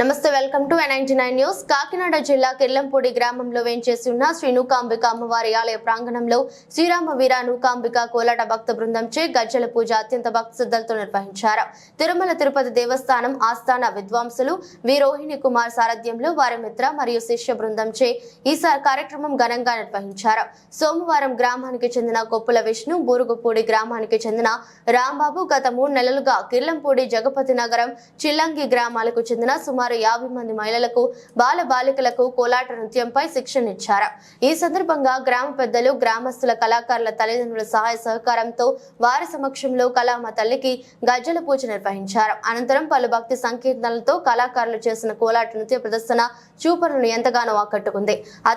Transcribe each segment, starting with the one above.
నమస్తే, welcome to N99 news. Kakinada జిల్లా కిర్లంపూడి గ్రామంలో వేంచేసి ఉన్న శ్రీ నూకాంబిక అమ్మవారి ఆలయ ప్రాంగణంలో శ్రీరామ వీర నూకాంబిక కోలాట భక్త బృందంచే గజ్జల పూజ అత్యంత భక్తి శ్రద్ధలతో నిర్వహించారు. తిరుమల తిరుపతి దేవస్థానం ఆస్థాన విద్వాంసులు వి రోహిణి కుమార్ సారథ్యంలో వారి మిత్ర మరియు శిష్య బృందంచే ఈ కార్యక్రమం ఘనంగా నిర్వహించారు. సోమవారం గ్రామానికి చెందిన కొప్పుల విష్ణు, బూరుగుపూడి గ్రామానికి చెందిన రాంబాబు గత 3 నెలలుగా కిర్లంపూడి, జగపతి నగరం, చిల్లంగి గ్రామాలకు చెందిన సుమారు 50 మంది మహిళలకు, బాల బాలికలకు కోలాట నృత్యంపై శిక్షణ ఇచ్చారు. ఈ సందర్భంగా గ్రామ పెద్దలు, గ్రామస్తుల, కళాకారుల తల్లిదండ్రుల సహాయ సహకారంతో వారి సమక్షంలో కళామ తల్లికి గజ్జల పూజ నిర్వహించారు. అనంతరం పలు భక్తి సంకీర్తనలతో కళాకారులు చేసిన కోలాట నృత్య ప్రదర్శన చూపరులను ఎంతగానో ఆకట్టుకుంది.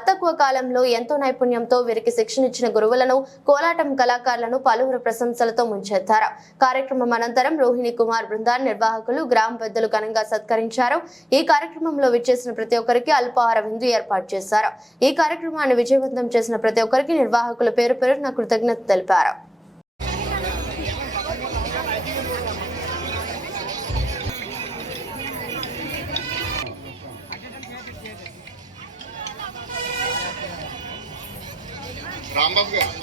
తక్కువ కాలంలో ఎంతో నైపుణ్యంతో వీరికి శిక్షణ ఇచ్చిన గురువులను, కోలాటం కళాకారులను పలువురు ప్రశంసలతో ముంచెత్తారు. కార్యక్రమం అనంతరం రోహిణి కుమార్ బృందాన్ని నిర్వాహకులు, గ్రామ పెద్దలు ఘనంగా సత్కరించారు. ఈ కార్యక్రమంలో విచ్చేసిన ప్రతి ఒక్కరికి అల్పాహార విందు ఏర్పాటు చేశారు. ఈ కార్యక్రమాన్ని విజయవంతం చేసిన ప్రతి ఒక్కరికి నిర్వాహకుల పేరు పేరున కృతజ్ఞత తెలిపారు. రాంబాబు గారు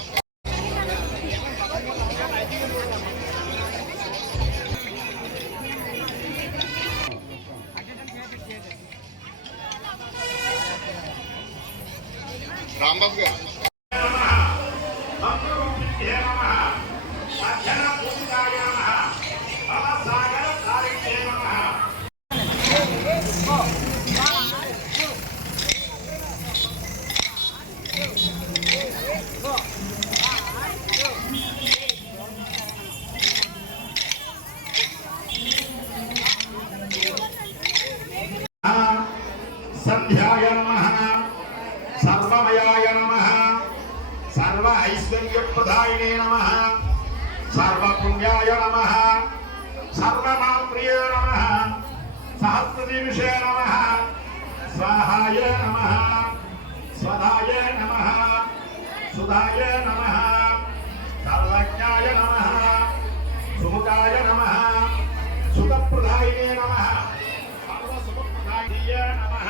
రాంబాబు గారు సంధ్యాయ నమః, సర్వమయాయ నమః, సర్వ ఐశ్వర్యప్రదాయినే నమః, సర్వపుణ్యాయ నమః, సర్వమాప్రియ నమః, సహస్రదీవిషే నమః, స్వాహాయ నమః, స్వధాయ నమః, సుధాయ నమః, సర్వజ్ఞాయ నమః, సుముఖాయ నమః, సుఖప్రదాయినే నమః, సర్వసుఖప్రదాయినే నమః.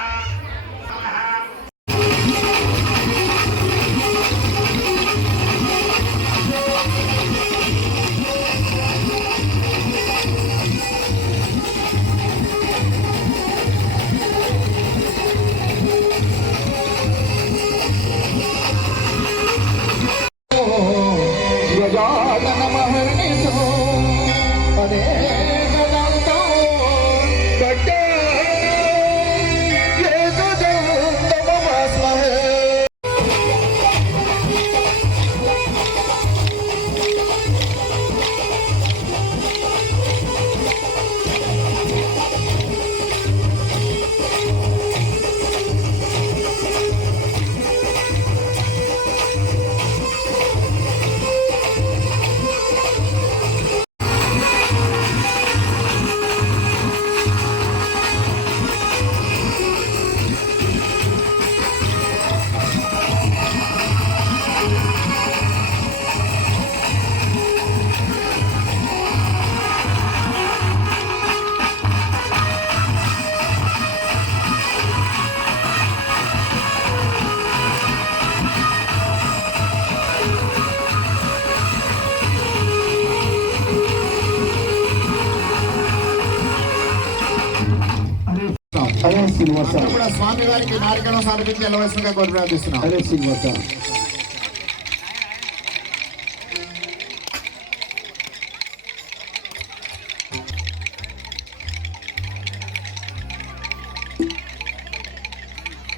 స్వామి వారికి నారికలను సమర్పించి వెళ్ళవలసిందిగా కోరి ప్రార్థిస్తున్నాం.